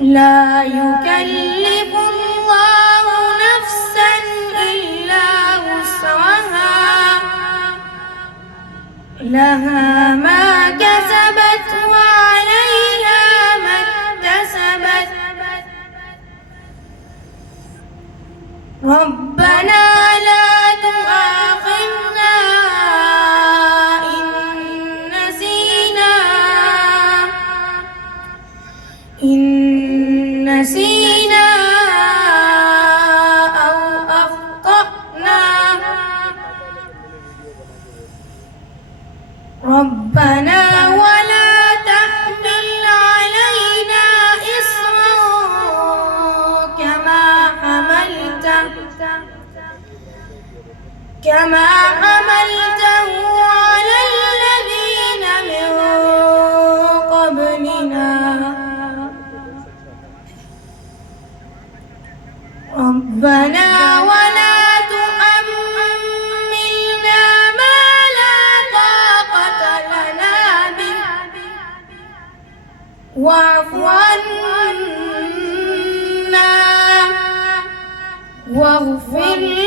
لا يكلف الله نفسا إلا وسعها لها ما كسبت وعليها ما اكتسبت ربنا لا تؤاخذنا إن نسينا أو أخطأنا ربنا ولا تحمل علينا إصرا كما حملته على الذين من قبلنا ربنا ولا تحملنا ما لا طاقة لنا به واعف عنا واغفر